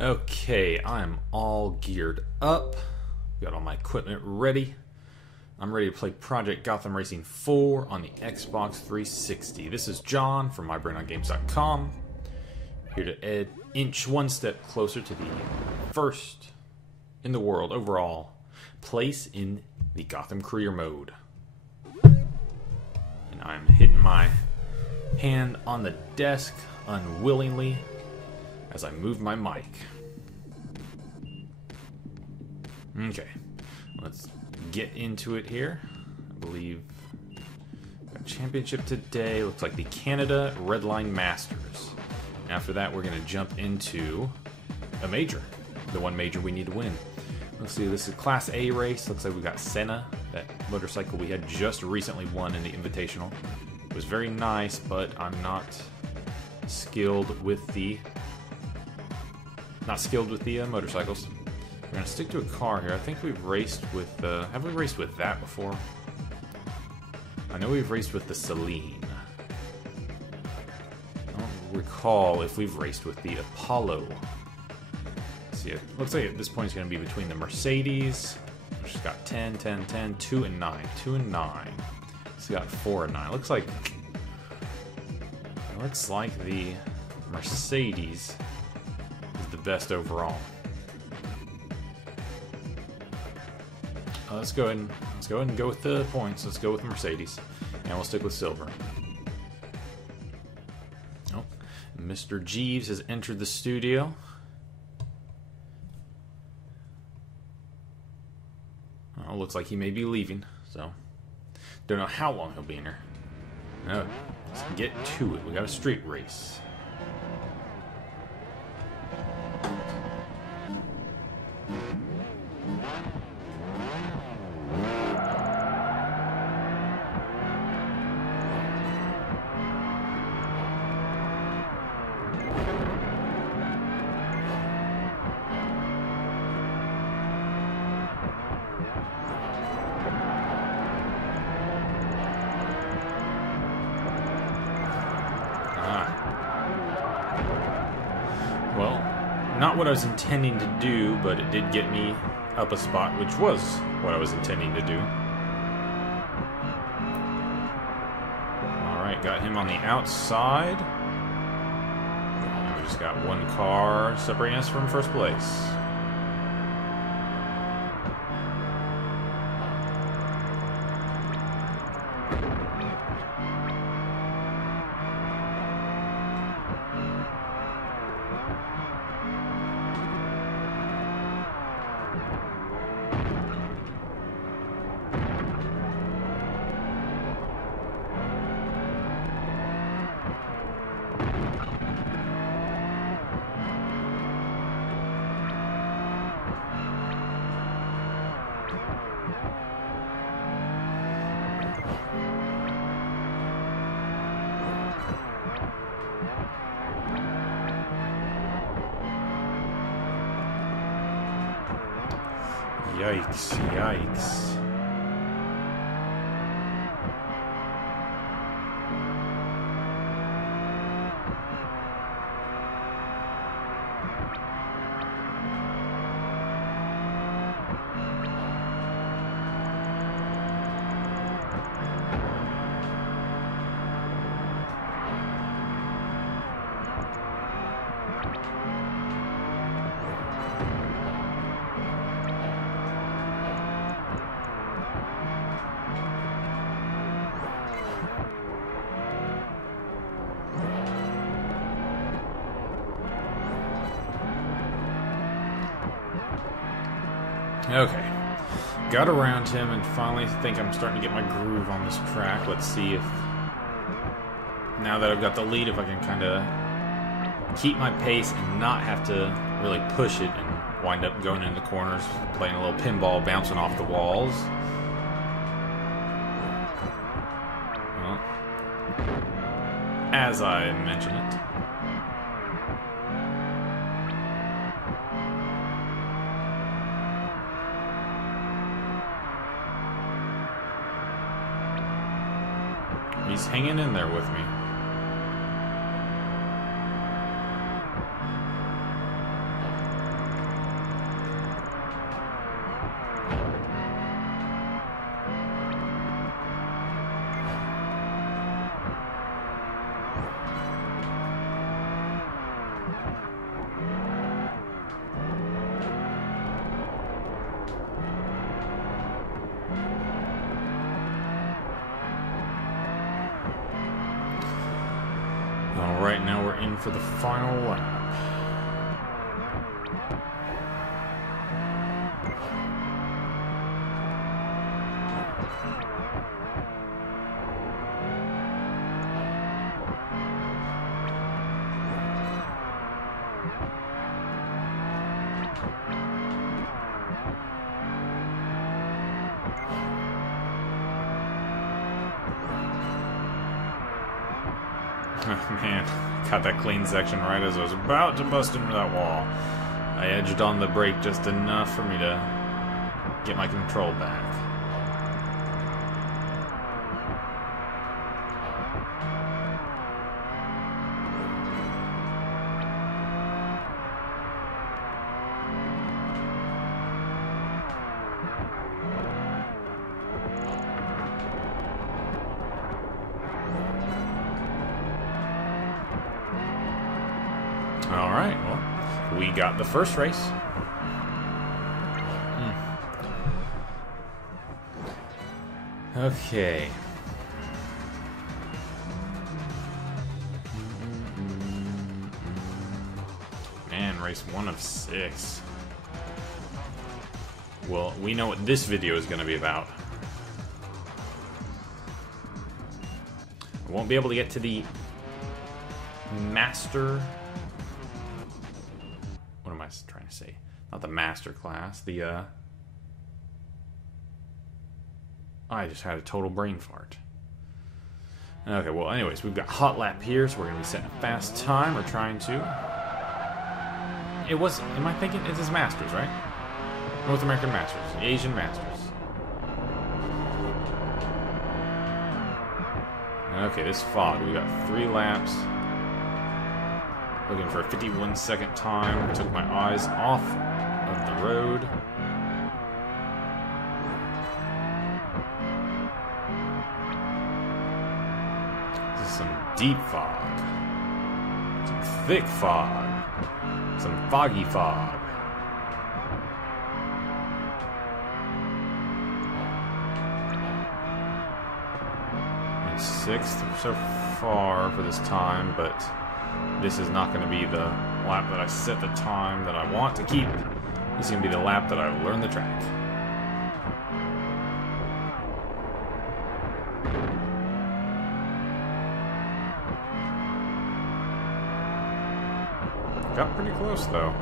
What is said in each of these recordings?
Okay, I'm all geared up. Got all my equipment ready. I'm ready to play Project Gotham Racing 4 on the Xbox 360. This is John from mybrainongames.com. Here to inch one step closer to the first in the world overall place in the Gotham career mode. And I'm hitting my hand on the desk unwillingly as I move my mic. Okay, let's get into it here. I believe got a championship today. Looks like the Canada Redline Masters. After that, we're going to jump into a major, the one major we need to win. Let's see, this is a Class A race. Looks like we got Senna, that motorcycle we had just recently won in the Invitational. It was very nice, but I'm not skilled with the motorcycles. We're gonna stick to a car here. I think we've raced with have we raced with that before? I know we've raced with the Celine. I don't recall if we've raced with the Apollo. Let's see, it looks like at this point it's gonna be between the Mercedes, which has got 10, 10, 10, 2 and 9. 2 and 9. It's got 4 and 9. Looks like the Mercedes is the best overall. Let's go ahead and go with the points. Let's go with Mercedes, and we'll stick with silver. Oh, Mr. Jeeves has entered the studio. Oh, looks like he may be leaving, so don't know how long he'll be in here. No, let's get to it. We got a street race. Well, not what I was intending to do, but it did get me up a spot, which was what I was intending to do. Alright, got him on the outside. And we just got one car separating us from first place. Yikes, yikes. Okay, got around him and finally think I'm starting to get my groove on this track. Let's see if, now that I've got the lead, if I can kind of keep my pace and not have to really push it and wind up going in the corners, playing a little pinball, bouncing off the walls. Well, as I mentioned it. He's hanging in there with me. Alright, now we're in for the final lap. Oh, man, caught that clean section right as I was about to bust into that wall. I edged on the brake just enough for me to get my control back. Alright, well, we got the first race. Okay. Man, race 1 of 6. Well, we know what this video is going to be about. I won't be able to get to the master... What am I trying to say? Not the master class, the, I just had a total brain fart. Okay, well, anyways, we've got hot lap here, so we're going to be setting a fast time, or trying to. It was, am I thinking, it is Masters, right? North American Masters, Asian Masters. Okay, this fog, we got 3 laps. Looking for a 51-second time. Took my eyes off of the road. This is some deep fog. Some thick fog. Some foggy fog. And 6th so far for this time, but this is not going to be the lap that I set the time that I want to keep. This is going to be the lap that I learned the track. Got pretty close, though.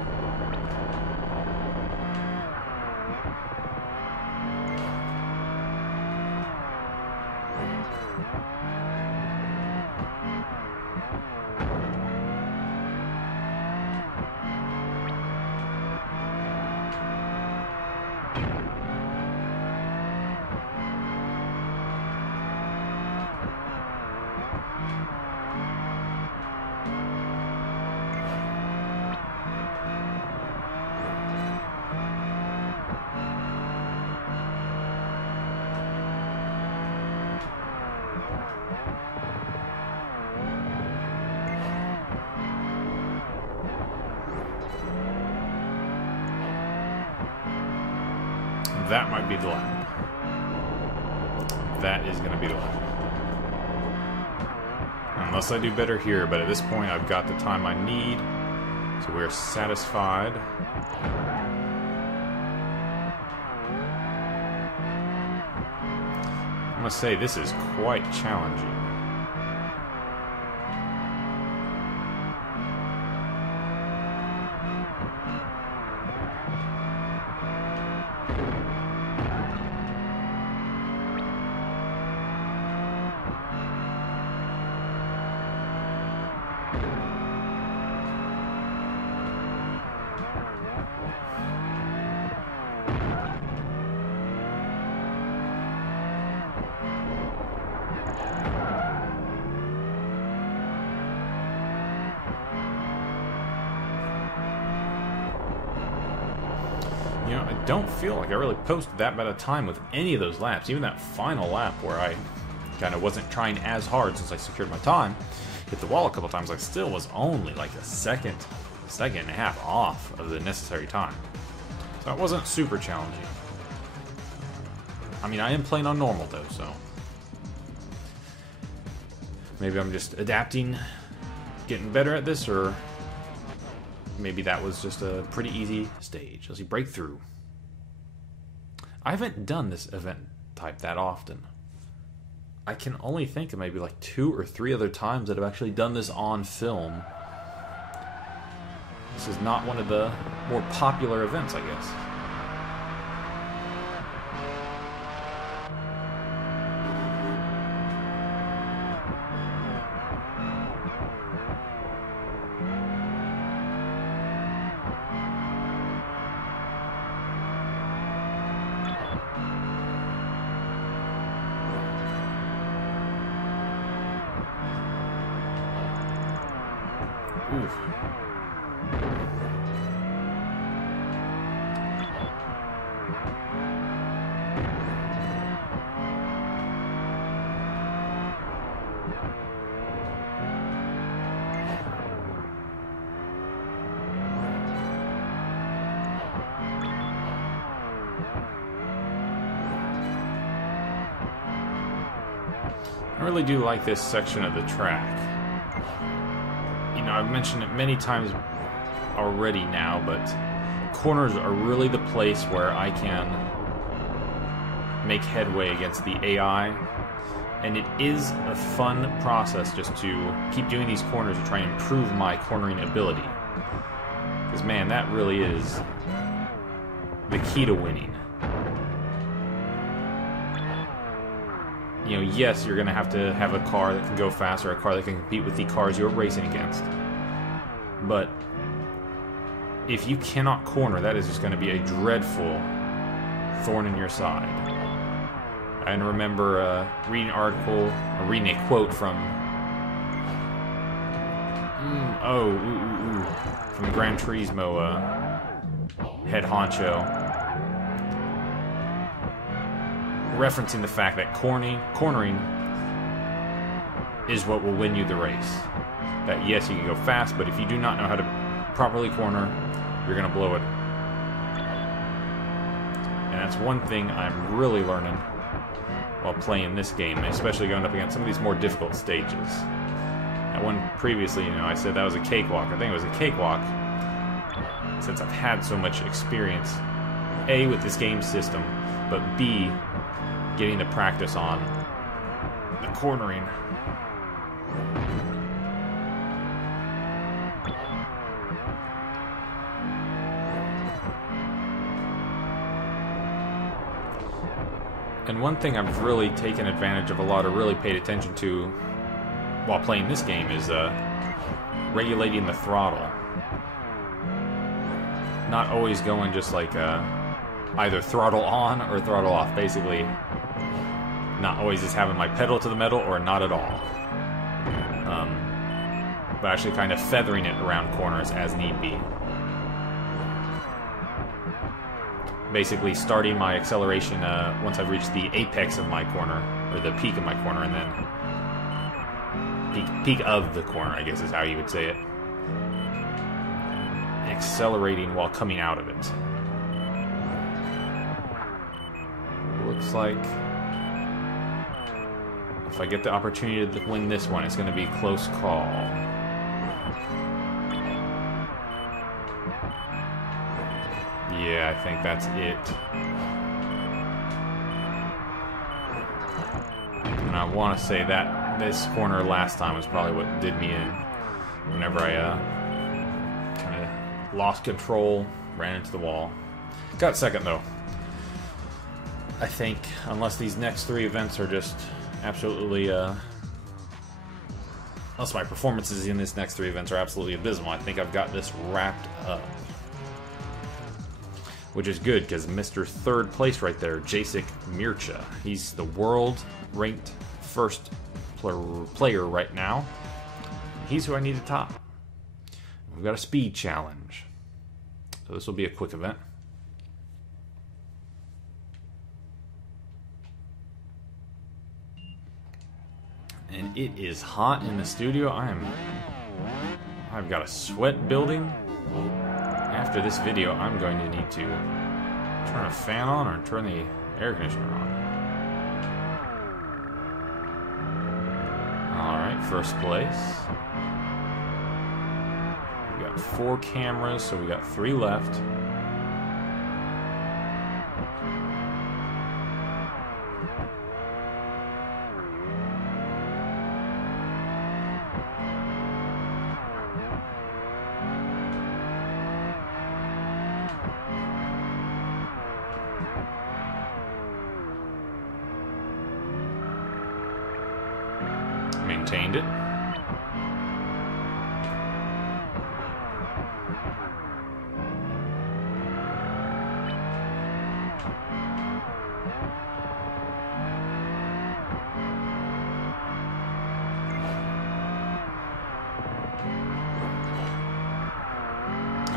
That might be the lap. That is going to be the lap. Unless I do better here, but at this point I've got the time I need, so we're satisfied. I must say, this is quite challenging. You know, I don't feel like I really posted that bad of time with any of those laps. Even that final lap where I kind of wasn't trying as hard since I secured my time. Hit the wall a couple times, I still was only like a second second and a half off of the necessary time. So that wasn't super challenging. I mean, I am playing on normal though, so maybe I'm just adapting, getting better at this, or maybe that was just a pretty easy stage. Let's see, breakthrough. I haven't done this event type that often. I can only think of maybe like 2 or 3 other times that I've actually done this on film. This is not one of the more popular events, I guess. Oof. I really do like this section of the track. You know, I've mentioned it many times already now, but corners are really the place where I can make headway against the AI, and it is a fun process just to keep doing these corners to try and improve my cornering ability. Because, man, that really is the key to winning. You know, yes, you're going to have a car that can go fast or a car that can compete with the cars you're racing against. But if you cannot corner, that is just going to be a dreadful thorn in your side. I remember reading an article, or reading a quote from from Gran Turismo head honcho, referencing the fact that cornering is what will win you the race. That yes, you can go fast, but if you do not know how to properly corner, you're going to blow it. And that's one thing I'm really learning while playing this game, especially going up against some of these more difficult stages. That one previously, you know, I said that was a cakewalk. I think it was a cakewalk since I've had so much experience, A, with this game system, but B, getting the practice on the cornering. And one thing I've really taken advantage of a lot, or really paid attention to while playing this game, is regulating the throttle. Not always going just like either throttle on or throttle off. Basically, not always just having my pedal to the metal or not at all. But actually kind of feathering it around corners as need be. Basically starting my acceleration once I've reached the apex of my corner, or the peak of my corner, and then peak of the corner, I guess is how you would say it. Accelerating while coming out of it. Looks like if I get the opportunity to win this one, it's going to be a close call. Yeah, I think that's it. And I want to say that this corner last time was probably what did me in. Whenever I kind of lost control, ran into the wall. Got second though. I think, unless these next 3 events are just absolutely, unless my performances in these next 3 events are absolutely abysmal, I think I've got this wrapped up. Which is good, because Mr. Third Place right there, Jacek Mircha, he's the world-ranked first player right now. He's who I need to top. We've got a speed challenge. So this will be a quick event. And it is hot in the studio. I've got a sweat building. After this video, I'm going to need to turn a fan on or turn the air conditioner on. Alright, first place. We got 4 cameras, so we got 3 left. Maintained it.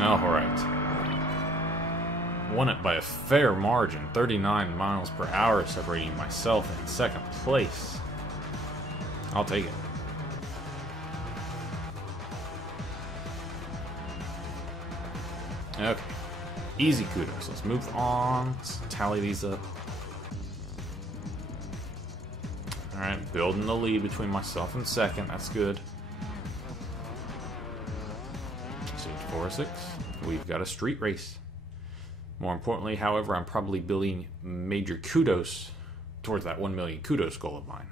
All right. Won it by a fair margin, 39 miles per hour, separating myself in second place. I'll take it. Okay. Easy kudos. Let's move on. Let's tally these up. Alright, building the lead between myself and second. That's good. 4-6. We've got a street race. More importantly, however, I'm probably building major kudos towards that 1 million kudos goal of mine.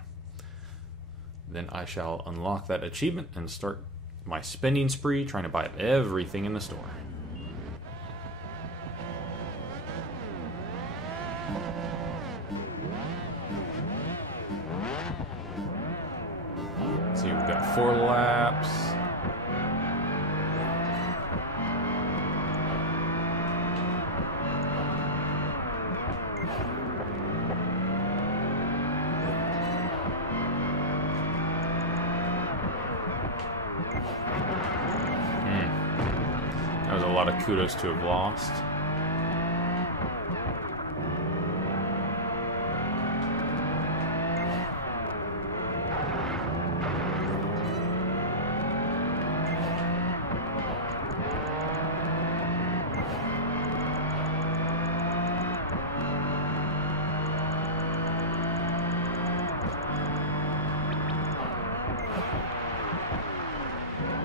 Then I shall unlock that achievement and start my spending spree, trying to buy everything in the store. Let's see, we've got 4 laps. That was a lot of kudos to have lost.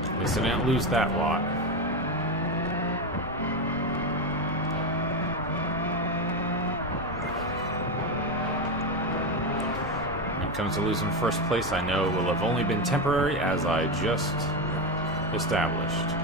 At least I didn't lose that lot. When it comes to losing first place, I know it will have only been temporary, as I just established.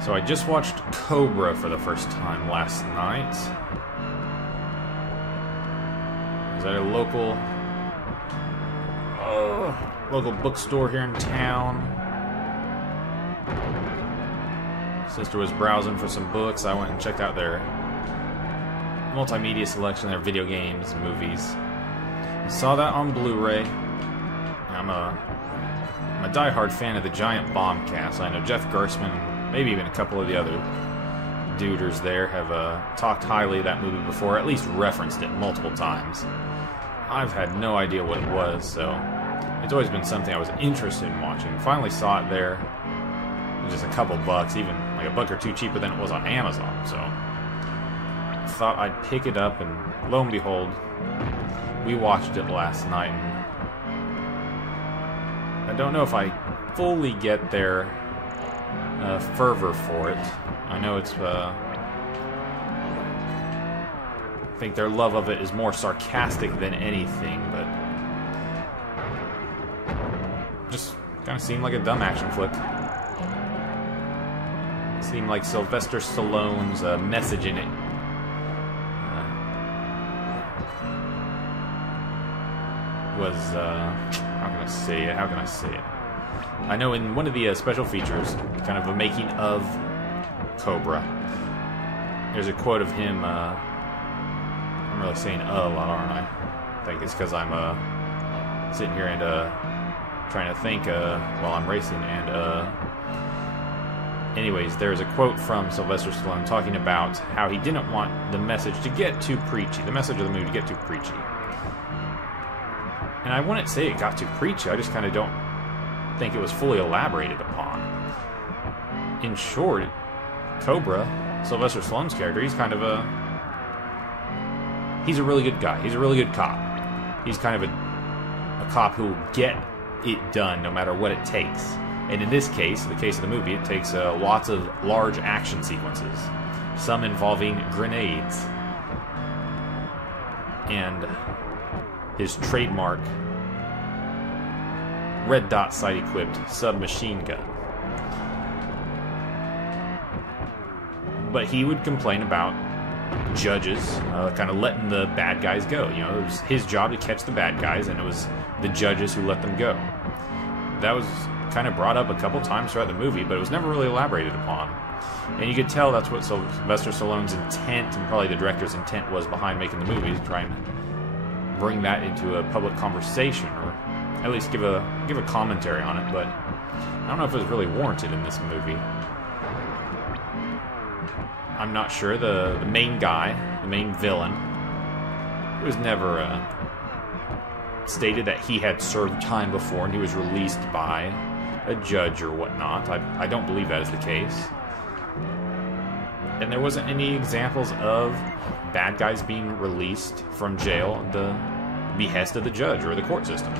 So I just watched Cobra for the first time last night. I was at a local bookstore here in town. Sister was browsing for some books. I went and checked out their multimedia selection, their video games, movies. I saw that on Blu-ray. I'm a diehard fan of the Giant Bomb cast. I know Jeff Gerstmann, maybe even a couple of the other duders there, have talked highly of that movie before, at least referenced it multiple times. I've had no idea what it was, so it's always been something I was interested in watching. Finally saw it there. It was just a couple bucks, even like a buck or two cheaper than it was on Amazon, so I thought I'd pick it up, and lo and behold, we watched it last night, and I don't know if I fully get their fervor for it. I know it's I think their love of it is more sarcastic than anything, but just kind of seemed like a dumb action flick. It seemed like Sylvester Stallone's message in it was how can I say it? I know in one of the special features, kind of a making of Cobra, there's a quote of him, I'm I'm really saying a lot, aren't I? I think it's because I'm sitting here and trying to think while I'm racing. And anyways, there's a quote from Sylvester Stallone talking about how he didn't want the message to get too preachy, the message of the movie to get too preachy. And I wouldn't say it got too preachy, I just kind of don't think it was fully elaborated upon. In short, Cobra, Sylvester Stallone's character, he's kind of he's a really good guy. He's a really good cop. He's kind of a cop who will get it done no matter what it takes. And in this case, the case of the movie, it takes lots of large action sequences, some involving grenades, and his trademark red dot sight equipped submachine gun. But he would complain about judges kind of letting the bad guys go. You know, it was his job to catch the bad guys, and it was the judges who let them go. That was kind of brought up a couple times throughout the movie, but it was never really elaborated upon. And you could tell that's what Sylvester Stallone's intent, and probably the director's intent, was behind making the movie, to try and bring that into a public conversation, or at least give a commentary on it. But I don't know if it was really warranted in this movie. I'm not sure. The main guy, the main villain, it was never stated that he had served time before and he was released by a judge or whatnot. I don't believe that is the case. And there wasn't any examples of bad guys being released from jail at the behest of the judge or the court system.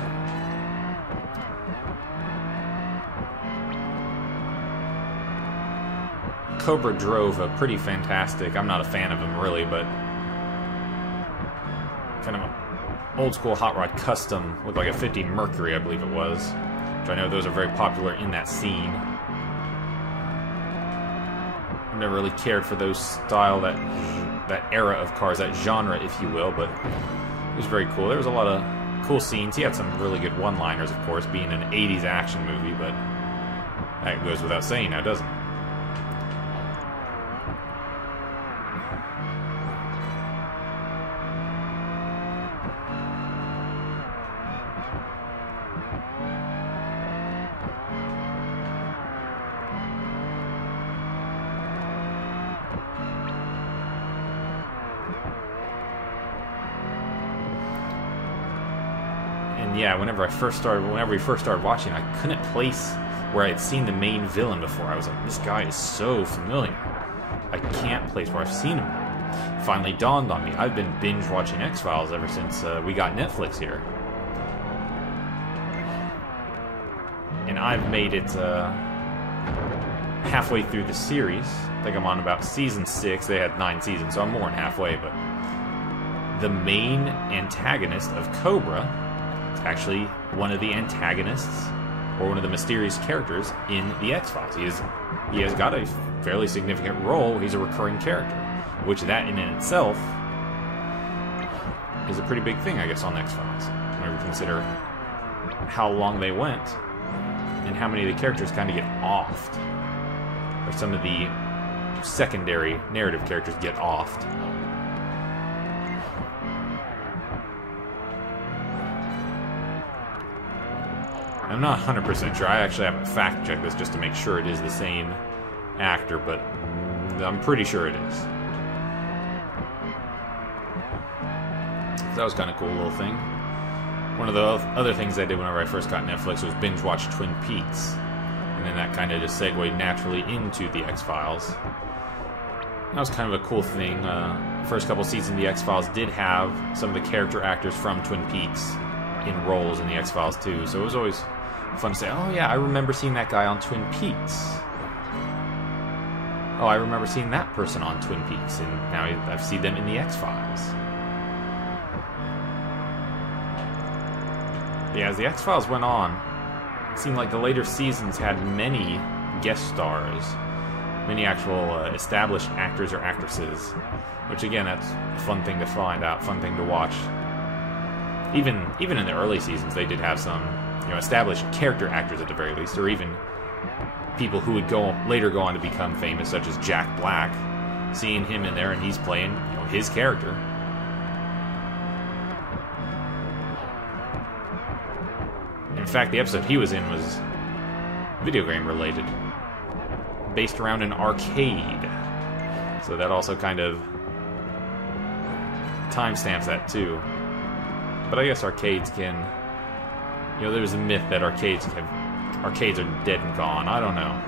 Cobra drove a pretty fantastic, I'm not a fan of him really, but kind of an old school hot rod custom, looked like a 50 Mercury, I believe it was, which I know those are very popular in that scene. I've never really cared for those style, that era of cars, that genre, if you will, but it was very cool. There was a lot of cool scenes. He had some really good one-liners, of course, being an 80s action movie, but that goes without saying now, doesn't it? Yeah, whenever we first started watching, I couldn't place where I had seen the main villain before. I was like, this guy is so familiar. I can't place where I've seen him. It finally dawned on me. I've been binge watching X-Files ever since we got Netflix here. And I've made it halfway through the series. I think I'm on about season 6. They had 9 seasons, so I'm more than halfway. But the main antagonist of Cobra, actually one of the antagonists or one of the mysterious characters in the X-Files. He has got a fairly significant role. He's a recurring character, which that in itself is a pretty big thing, I guess, on X-Files. When we consider how long they went and how many of the characters kind of get offed, or some of the secondary narrative characters get offed. I'm not 100% sure. I actually haven't fact-checked this just to make sure it is the same actor, but I'm pretty sure it is. That was kind of a cool little thing. One of the other things I did whenever I first got Netflix was binge-watch Twin Peaks. And then that kind of just segued naturally into the X-Files. That was kind of a cool thing. First couple seasons of the X-Files did have some of the character actors from Twin Peaks in roles in the X-Files too, so it was always fun to say, oh yeah, I remember seeing that guy on Twin Peaks. Oh, I remember seeing that person on Twin Peaks, and now I've seen them in the X-Files. Yeah, as the X-Files went on, it seemed like the later seasons had many guest stars, many actual established actors or actresses, which again, that's a fun thing to find out, fun thing to watch. Even in the early seasons, they did have some, established character actors at the very least, or even people who would later go on to become famous, such as Jack Black. Seeing him in there, and he's playing, his character. In fact, the episode he was in was video game related, based around an arcade. So that also kind of timestamps that too. But I guess arcades can, you know, there's a myth that arcades are dead and gone. I don't know.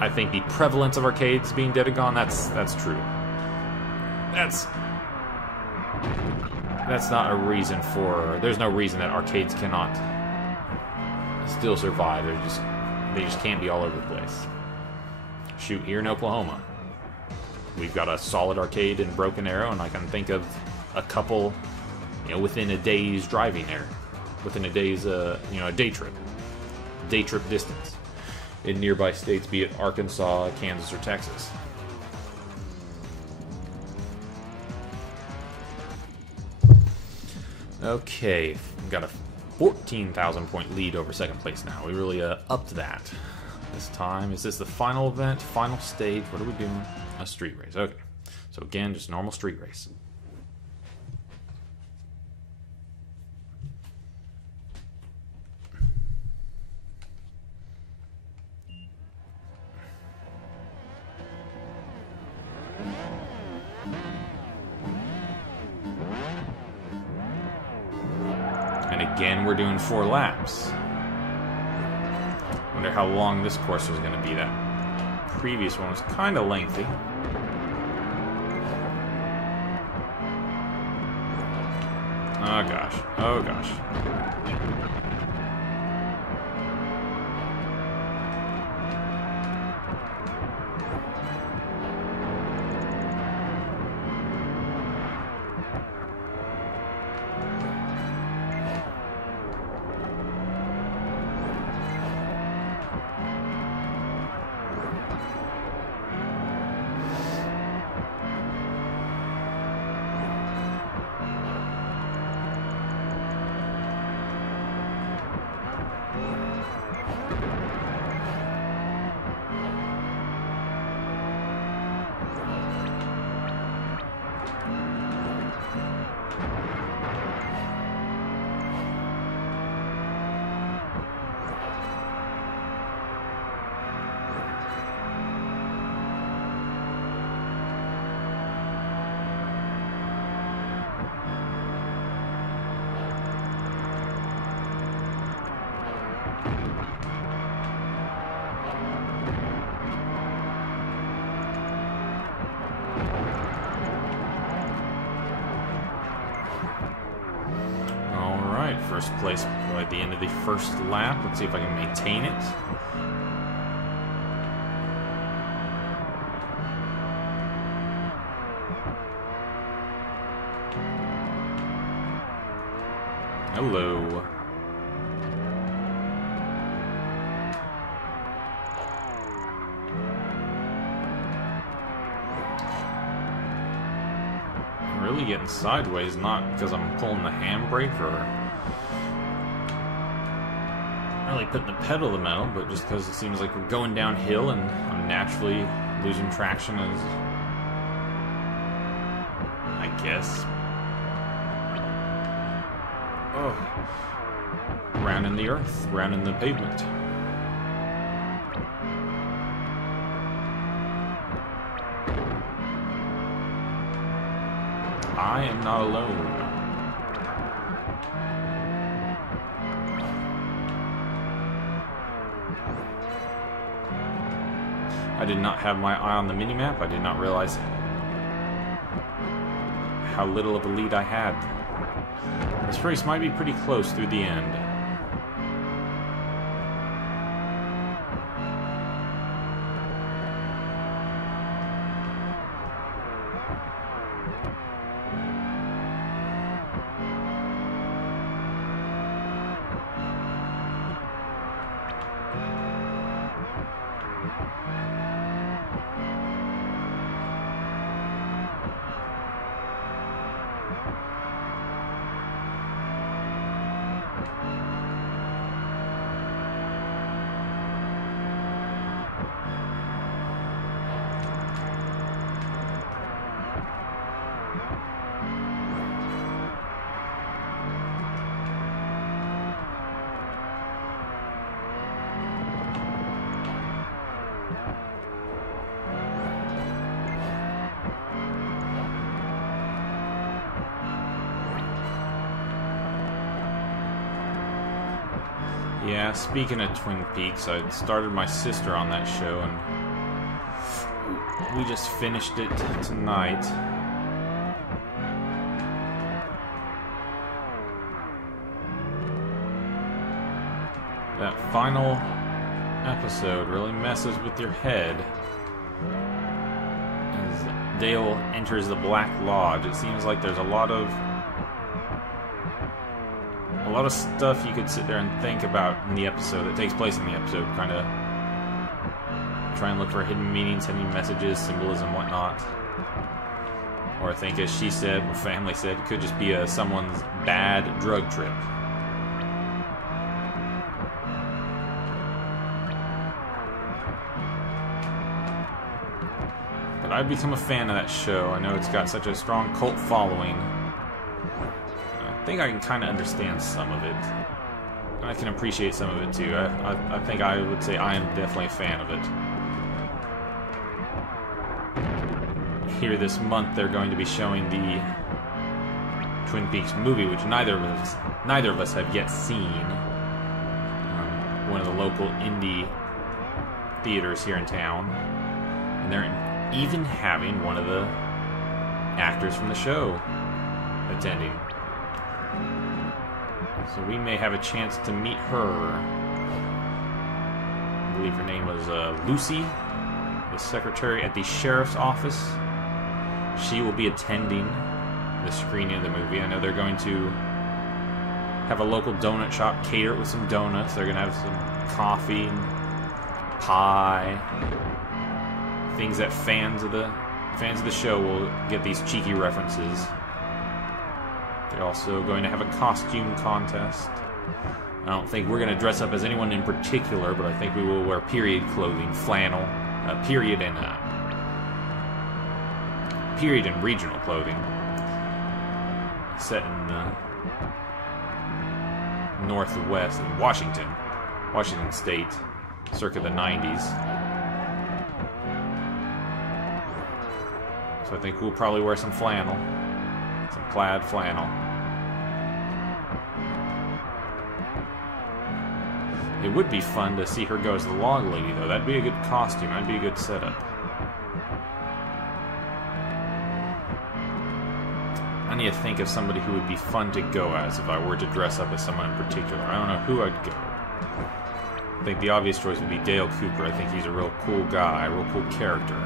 I think the prevalence of arcades being dead and gone, that's true. That's not a reason for, there's no reason that arcades cannot still survive. They just can't be all over the place. Shoot, here in Oklahoma, we've got a solid arcade in Broken Arrow, and I can think of a couple, you know, within a day's driving there, within a day's, you know, a day trip distance in nearby states, be it Arkansas, Kansas, or Texas. Okay, we've got a 14,000 point lead over second place now. We really upped that this time. Is this the final event, final stage? What are we doing? A street race. Okay, so again, just normal street race. Again, we're doing 4 laps. Wonder how long this course was going to be. That previous one was kind of lengthy. Oh gosh. Oh gosh. First place by the end of the first lap. Let's see if I can maintain it. Hello. I'm really getting sideways, not because I'm pulling the handbrake or really putting the pedal to the metal, but just because it seems like we're going downhill and I'm naturally losing traction as I guess. Oh, rounding the earth, rounding the pavement. I am not alone. I did not have my eye on the minimap. I did not realize how little of a lead I had. This race might be pretty close through the end. Yeah, speaking of Twin Peaks, I started my sister on that show, and we just finished it tonight. That final episode really messes with your head. As Dale enters the Black Lodge, it seems like there's a lot of stuff you could sit there and think about in the episode that takes place in the episode, kind of try and look for hidden meanings, hidden messages, symbolism, whatnot. Or I think, as she said, or family said, it could just be someone's bad drug trip. But I've become a fan of that show. I know it's got such a strong cult following. I think I can kind of understand some of it. And I can appreciate some of it too. I think I would say I am definitely a fan of it. Here this month they're going to be showing the Twin Peaks movie, which neither of us have yet seen. One of the local indie theaters here in town. And they're even having one of the actors from the show attending. So we may have a chance to meet her. I believe her name was Lucy, the secretary at the sheriff's office. She will be attending the screening of the movie. I know they're going to have a local donut shop cater it with some donuts. They're going to have some coffee and pie. Things that fans of the show will get these cheeky references. They're also going to have a costume contest. I don't think we're going to dress up as anyone in particular, but I think we will wear period clothing, flannel, period and regional clothing, set in the northwest in Washington State, circa the 90s. So I think we'll probably wear some flannel. Some plaid flannel. It would be fun to see her go as the log lady, though. That'd be a good costume. That'd be a good setup. I need to think of somebody who would be fun to go as if I were to dress up as someone in particular. I don't know who I'd go. I think the obvious choice would be Dale Cooper. I think he's a real cool guy, a real cool character.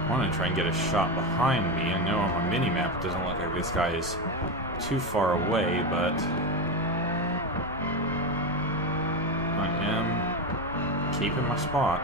I want to try and get a shot behind me. I know on my mini-map it doesn't look like this guy is too far away, but I am keeping my spot.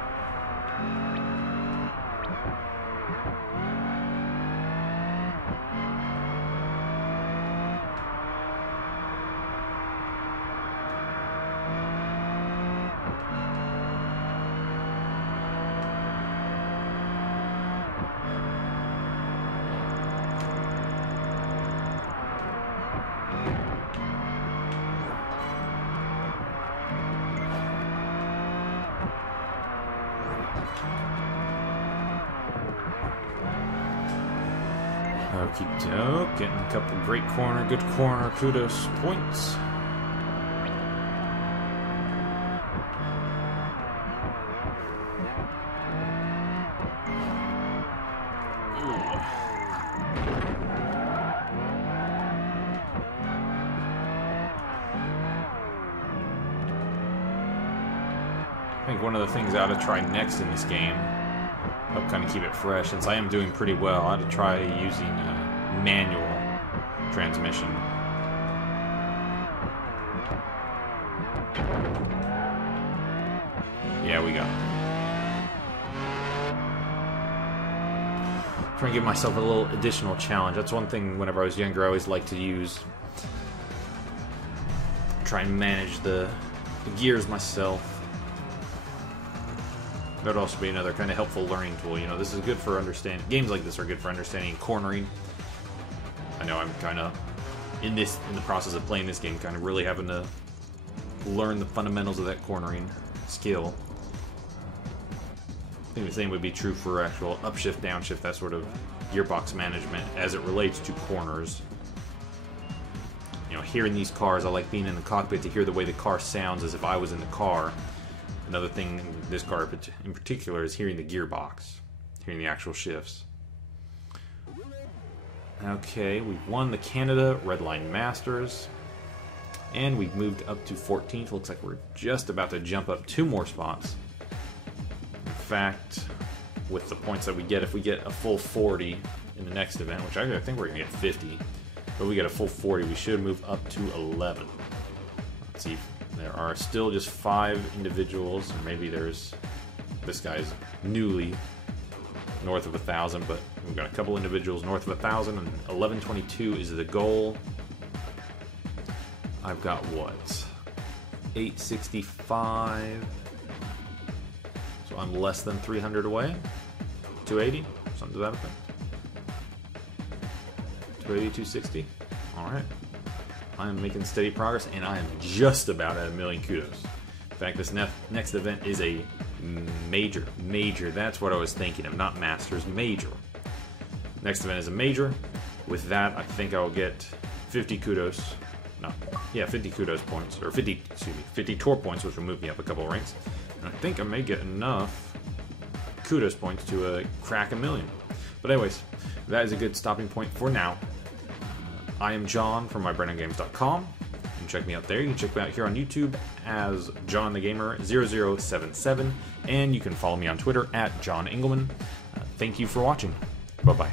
Okie doke, getting a couple great corner, good corner, kudos points. I think one of the things I ought to try next in this game, help kind of keep it fresh, since I am doing pretty well, I ought to try using manual transmission. Yeah, we got it. Trying to give myself a little additional challenge. That's one thing whenever I was younger I always liked to use try and manage the gears myself. That would also be another kind of helpful learning tool. You know, this is good for understanding. Games like this are good for understanding cornering. I know I'm kind of in the process of playing this game, kind of really having to learn the fundamentals of that cornering skill. I think the same would be true for actual upshift, downshift, that sort of gearbox management as it relates to corners. You know, hearing these cars, I like being in the cockpit to hear the way the car sounds as if I was in the car. Another thing in this car in particular is hearing the gearbox, hearing the actual shifts. Okay, we've won the Canada Redline Masters, and we've moved up to 14th. Looks like we're just about to jump up 2 more spots. In fact, with the points that we get, if we get a full 40 in the next event, which I think we're going to get 50, but we get a full 40, we should move up to 11. Let's see. There are still just 5 individuals, or maybe there's this guy's newly north of 1,000, but we've got a couple individuals north of 1,000, and 1122 is the goal. I've got what? 865. So I'm less than 300 away. 280, something to that effect. 280, 260. All right. I am making steady progress, and I am just about at 1,000,000 kudos. In fact, this next event is a major. That's what I was thinking of, not Masters, major. Next event is a major. With that, I think I will get 50 kudos. No, yeah, 50 kudos points, or 50 tour points, which will move me up a couple of ranks. And I think I may get enough kudos points to crack 1,000,000. But anyways, that is a good stopping point for now. I am John from mybrainongames.com. You can check me out there. You can check me out here on YouTube as JohnTheGamer0077, and you can follow me on Twitter at John Engelman. Thank you for watching. Bye-bye.